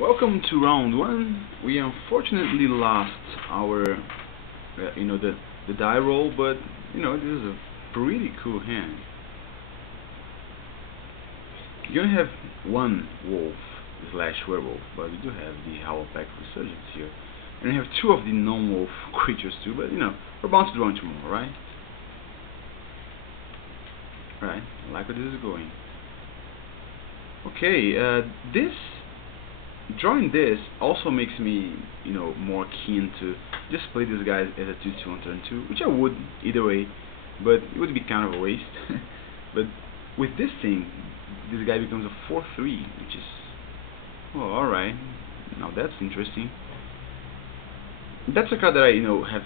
Welcome to round one. We unfortunately lost our, the die roll, but this is a pretty cool hand. You only have one wolf slash werewolf, but we do have the Howlpack Resurgence here, and we have two of the non-wolf creatures too. But we're bound to draw into more, right? Right. I like where this is going. Okay. Drawing this also makes me, more keen to just play this guy as a 2/2 on turn 2, which I would either way, but it would be kind of a waste. But with this thing, this guy becomes a 4/3, which is, well, alright. Now that's interesting. That's a card that I, have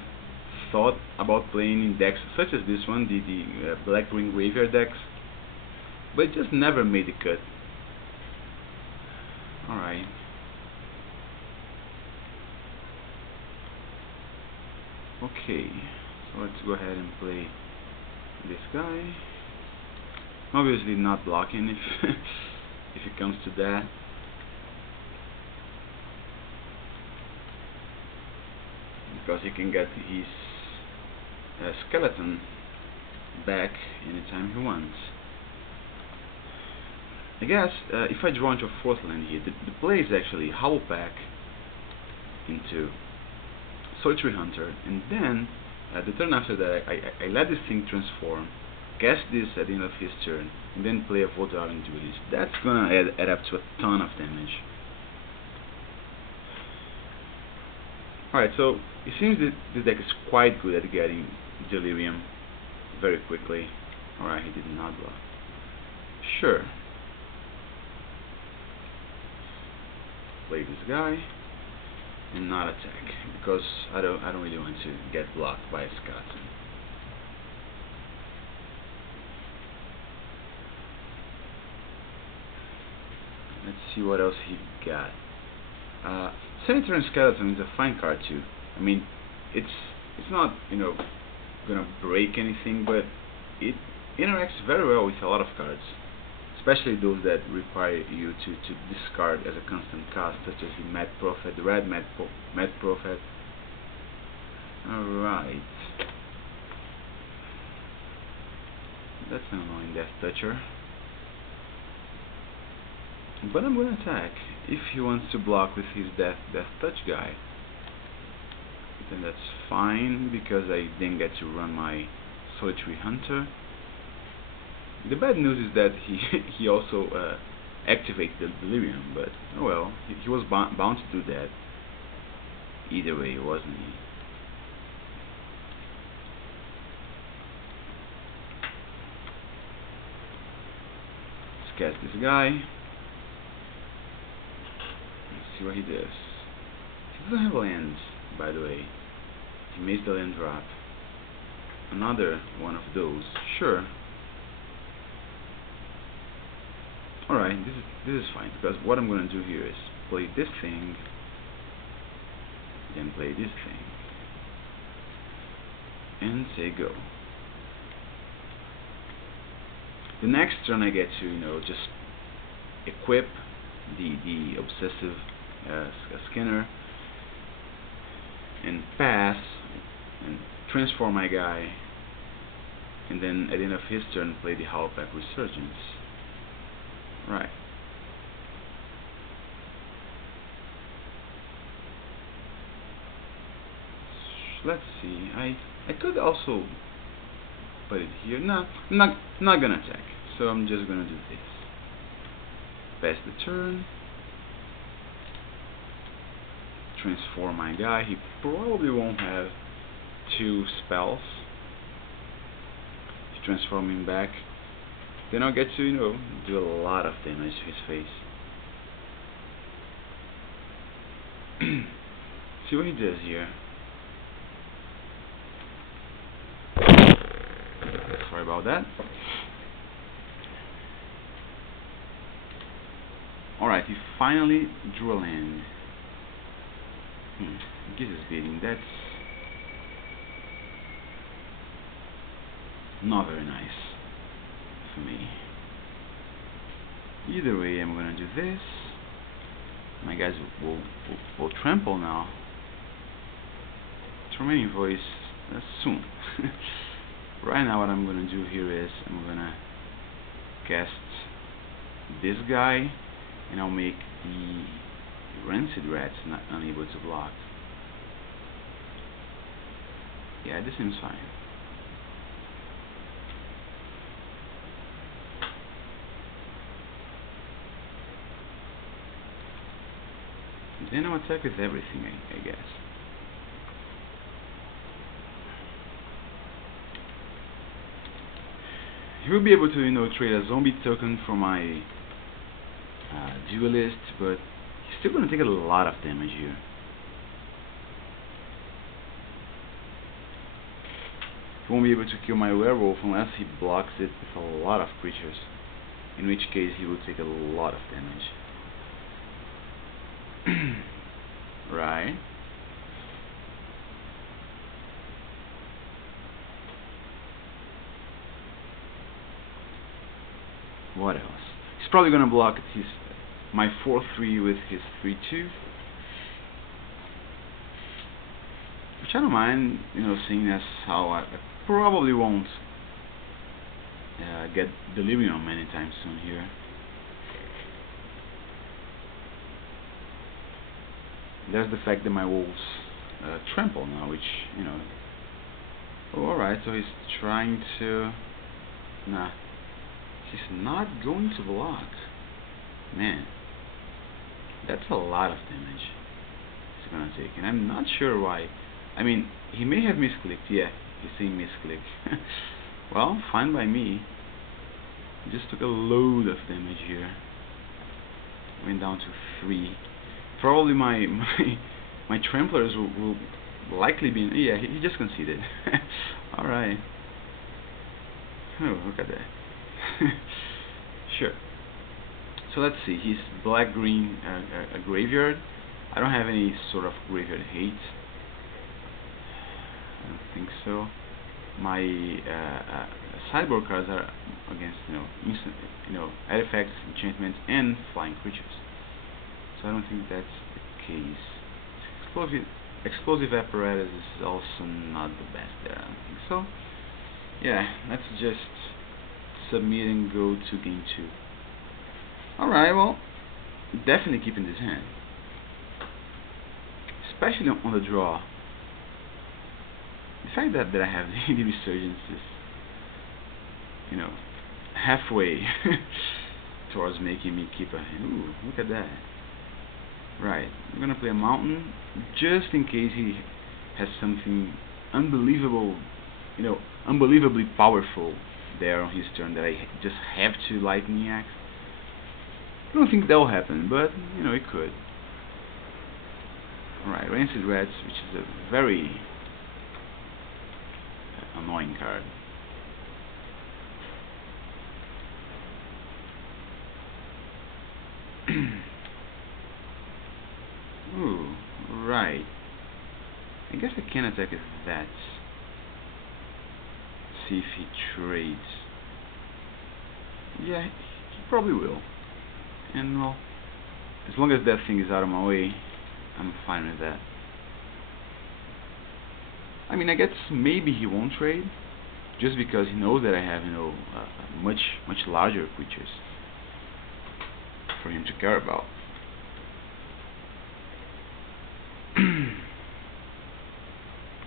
thought about playing in decks such as this one, the black-green graveyard decks, but it just never made the cut. Alright. Okay, so let's go ahead and play this guy. Obviously not blocking if if it comes to that. Because he can get his skeleton back anytime he wants. I guess if I draw into a fourth land here, the play is actually Howlpack into Solitary Hunter, and then the turn after that I let this thing transform, cast this at the end of his turn, and then play a Voldar and do this. That's gonna add up to a ton of damage. Alright, so it seems that this deck is quite good at getting Delirium very quickly. Alright, he did not block. Sure. Play this guy and not attack, because I don't really want to get blocked by a skeleton. Let's see what else he got. Sanitary Skeleton is a fine card too. I mean, it's not gonna break anything, but it interacts very well with a lot of cards, especially those that require you to discard as a constant cost, such as the Mad Prophet, the Red Mad Prophet. Alright. That's an annoying Death Toucher. But I'm gonna attack. If he wants to block with his Death Touch guy, then that's fine, because I then get to run my Solitary Hunter. The bad news is that he also activates the Delirium, but oh well, he was bound to do that either way, wasn't he? Let's cast this guy. Let's see what he does. He doesn't have lands, by the way. He makes the land drop. Another one of those, sure. Alright, this is fine, because what I'm going to do here is play this thing, then play this thing, and say go. The next turn I get to, just equip the Obsessive Skinner, and pass, and transform my guy, and then at the end of his turn play the Howlpack Resurgence. Right. Let's see. I could also put it here. No, I'm not gonna attack. So I'm just gonna do this. Pass the turn. Transform my guy. He probably won't have two spells to transform him back. Then I'll get to, do a lot of damage to his face. See what he does here. Sorry about that. Alright, he finally drew a land. Gives us beating. That's not very nice for me. Either way, I'm gonna do this. My guys will trample now. Remaining voice soon. Right now what I'm gonna do here is I'm gonna cast this guy and I'll make the rancid rats not unable to block. Yeah, this seems fine. Then I'll attack with everything, I guess. He will be able to, trade a zombie token for my duelist, but he's still gonna take a lot of damage here. He won't be able to kill my werewolf unless he blocks it with a lot of creatures, in which case he will take a lot of damage. Right. What else? He's probably gonna block my 4/3 with his 3/2, which I don't mind, seeing as how I probably won't get Delirium anytime soon here. There's the fact that my wolves trample now, which, Oh, alright, so he's trying to... Nah. He's not going to block. Man. That's a lot of damage he's gonna take, and I'm not sure why. I mean, he may have misclicked, yeah, he's saying misclick. Well, fine by me. He just took a load of damage here. Went down to 3. Probably my tramplers will likely be... Yeah, he just conceded. Alright. Oh, look at that. Sure. So let's see, he's black-green, a graveyard. I don't have any sort of graveyard hate. I don't think so. My sideboard cards are against, instant, artifacts, enchantments, and flying creatures. So I don't think that's the case. Explosive apparatus is also not the best there. I don't think so. Yeah, let's just submit and go to game 2. Alright, well, definitely keeping this hand. Especially on the draw. The fact that I have the resurgence is, halfway towards making me keep a hand. Ooh, look at that. Right, I'm gonna play a mountain just in case he has something unbelievable, unbelievably powerful there on his turn that I just have to lightning axe. I don't think that'll happen, but it could. Alright, Rancid Rats, which is a very annoying card. Ooh, right. I guess I can attack with that. See if he trades. Yeah, he probably will. And well, as long as that thing is out of my way, I'm fine with that. I mean, I guess maybe he won't trade, just because he knows that I have, much larger creatures for him to care about.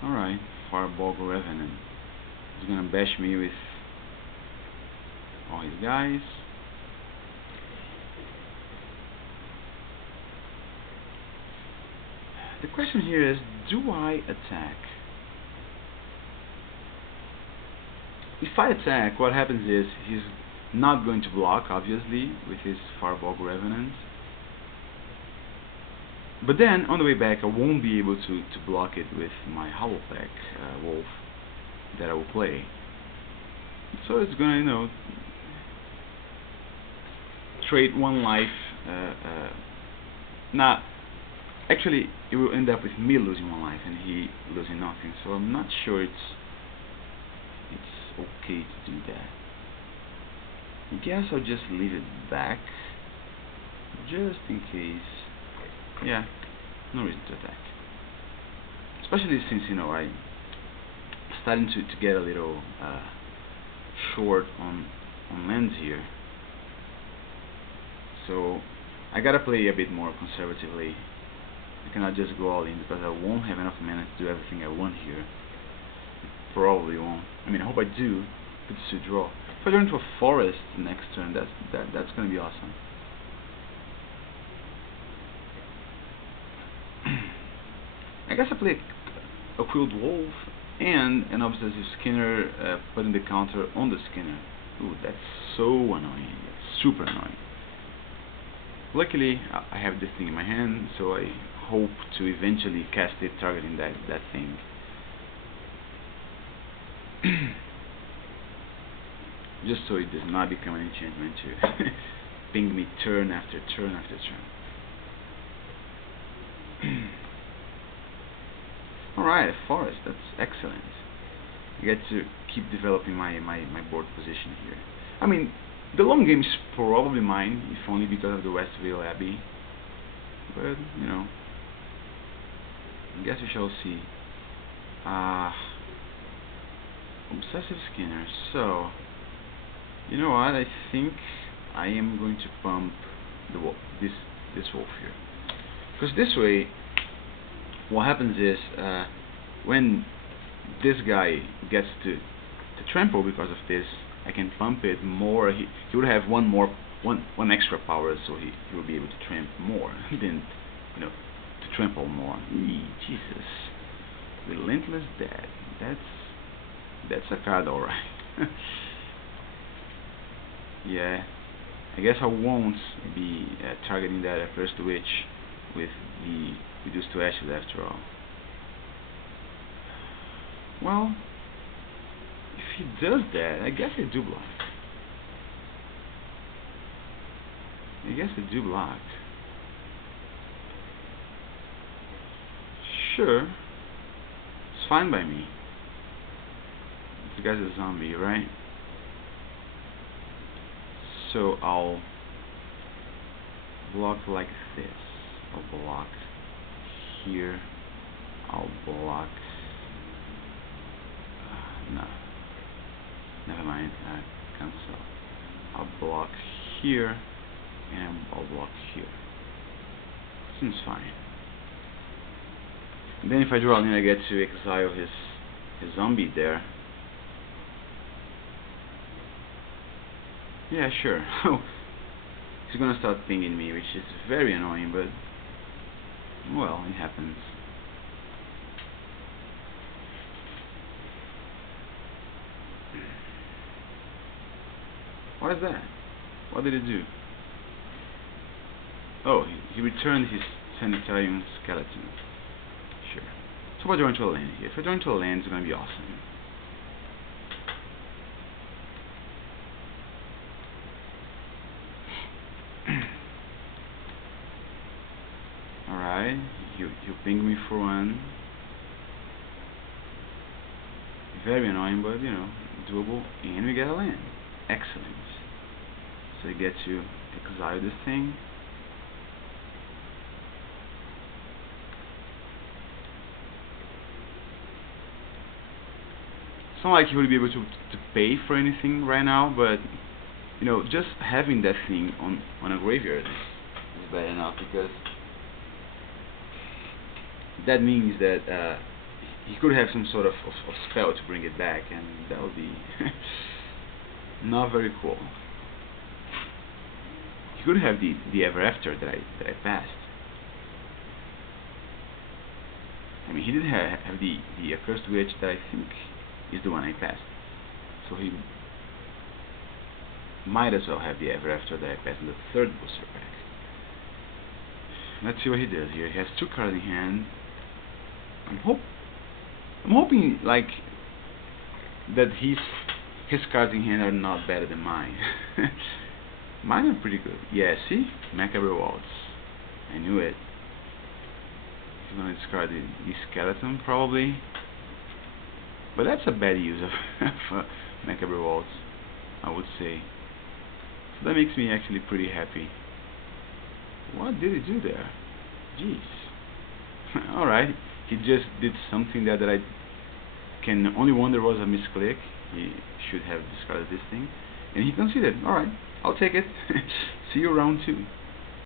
Alright, Fireball Revenant. He's gonna bash me with all his guys. The question here is, do I attack? If I attack, what happens is he's not going to block, obviously, with his Fireball Revenant. But then, on the way back, I won't be able to block it with my Hollowpack Wolf that I will play. So it's gonna, trade 1 life. Actually, it will end up with me losing 1 life and he losing nothing. So I'm not sure it's okay to do that. I guess I'll just leave it back, just in case. Yeah, no reason to attack. Especially since, I'm starting to get a little short on lands here. So I gotta play a bit more conservatively. I cannot just go all in because I won't have enough mana to do everything I want here. Probably won't. I mean, I hope I do. It's to draw. If I draw into a forest next turn, that's gonna be awesome. I guess I play a Quilled Wolf and an Obsessive Skinner, putting the counter on the Skinner. Ooh, that's so annoying. That's super annoying. Luckily, I have this thing in my hand, so I hope to eventually cast it targeting that thing. Just so it does not become an enchantment to ping me turn after turn after turn. Alright, a forest, that's excellent. I get to keep developing my board position here. I mean, the long game is probably mine, if only because of the Westvale Abbey. But, I guess we shall see. Obsessive Skinner. So, you know what? I think I am going to pump the wolf, this wolf here, because this way, what happens is when this guy gets to trample because of this, I can pump it more. He would have one extra power, so he will be able to trample more. Then to trample more. Jesus, Relentless Dead. That's a card, alright. Yeah, I guess I won't be targeting that Accursed Witch with the Reduced to Ashes after all. Well, if he does that, I guess I do block. Sure, it's fine by me. This guy's a zombie, right? So I'll block like this. I'll block here. I'll block. No. Never mind. Cancel. I'll block here, and I'll block here. Seems fine. And then if I draw in, I get to exile his zombie there. Yeah, sure. He's gonna start pinging me, which is very annoying, but well, it happens. What is that? What did it do? Oh, he returned his Sanitarium skeleton. Sure. So if I draw into a land here. If I draw into a land, it's gonna be awesome. Alright, he'll ping me for one. Very annoying, but doable. And we get a land. Excellent. So you get to exile this thing. It's not like he would be able to pay for anything right now, but just having that thing on a graveyard is bad enough, because that means that he could have some sort of spell to bring it back, and that would be not very cool. He could have the Ever After that I passed. I mean, he did have the Accursed Witch that I think is the one I passed. So he might as well have the Ever After that I passed in the third booster pack. Let's see what he does here. He has 2 cards in hand. I'm hoping like that his cards in hand are not better than mine. Mine are pretty good. Yeah, see? Macabre Waltz. I knew it. He's gonna discard the skeleton probably. But that's a bad use of Macabre Waltz, I would say. So that makes me actually pretty happy. What did he do there? Jeez. Alright, he just did something that I can only wonder was a misclick. He should have discarded this thing. And he considered, alright, I'll take it. See you round 2.